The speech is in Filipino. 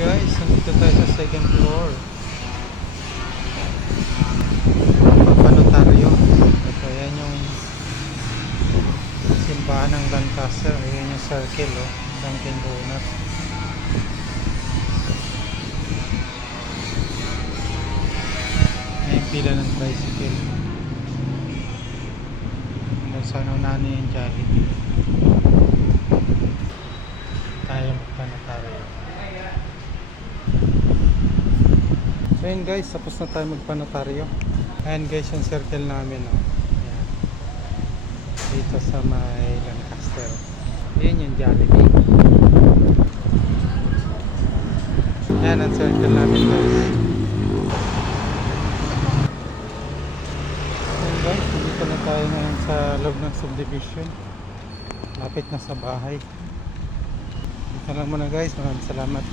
guys, nandito tayo sa second floor. Pagpanotaryo. Ito, yan yung simbahan ng Lancaster. Ayan yung circle, oh. Dunkin Donut. Ayan yung pila ng tricycle. Hanggang sa unahan na yung Jollibee. Tayo magpanotaryo. So yun guys, tapos na tayo magpanotaryo. Ayan guys yung circle namin. Oh. Ayan. Dito sa may Lancaster. Ayan yung Jollibee. Ayan ang circle namin guys. Ayan guys, dito na tayo ngayon sa loob ng subdivision. Lapit na sa bahay. Dito lang muna guys. Maraming salamat.